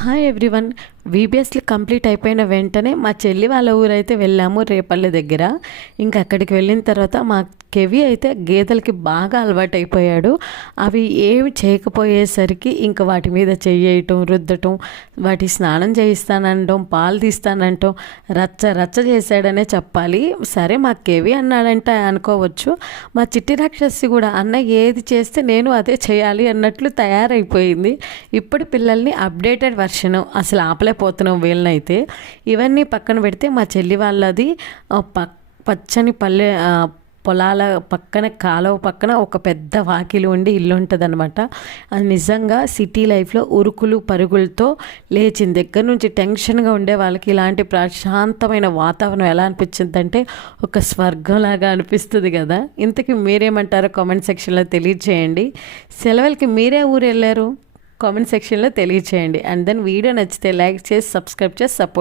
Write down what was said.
Hi everyone. వీబీఎస్లు complete అయిపోయిన వెంటనే మా చెల్లి వాళ్ళ ఊరైతే వెళ్ళాము, రేపల్లె దగ్గర. ఇంకా అక్కడికి వెళ్ళిన తర్వాత మా కెవి అయితే గేదెలకి బాగా అలవాటు అయిపోయాడు. అవి ఏమి చేయకపోయేసరికి ఇంకా వాటి మీద చెయ్యటం, రుద్దటం, వాటి స్నానం చేయిస్తానంటాం, పాలు తీస్తానంటాం, రచ్చ రచ్చ చేశాడనే చెప్పాలి. సరే మా కెవి అన్నాడంటే అనుకోవచ్చు. మా చిట్టి రాక్షసి కూడా అన్న ఏది చేస్తే నేను అదే చేయాలి అన్నట్లు తయారైపోయింది. ఇప్పుడు పిల్లల్ని అప్డేటెడ్ వర్షన్ అసలు ఆపలేకపోతున్నాం వీళ్ళనైతే. ఇవన్నీ పక్కన పెడితే మా చెల్లి వాళ్ళది పచ్చని పొలాల పక్కన, కాలువ పక్కన ఒక పెద్ద వాకిలి ఉండి ఇల్లు ఉంటుంది అనమాట. అది నిజంగా సిటీ లైఫ్లో ఉరుకులు పరుగులతో లేచిన దగ్గర నుంచి టెన్షన్గా ఉండే వాళ్ళకి ఇలాంటి ప్రశాంతమైన వాతావరణం ఎలా అనిపించిందంటే ఒక స్వర్గంలాగా అనిపిస్తుంది కదా. ఇంతకీ మీరేమంటారో కామెంట్ సెక్షన్లో తెలియజేయండి. సెలవులకి మీరే ఊరు వెళ్ళారు కామెంట్ సెక్షన్లో తెలియచేయండి. అండ్ దెన్ వీడియో నచ్చితే లైక్ చేసి సబ్స్క్రైబ్ చేసి సపోర్ట్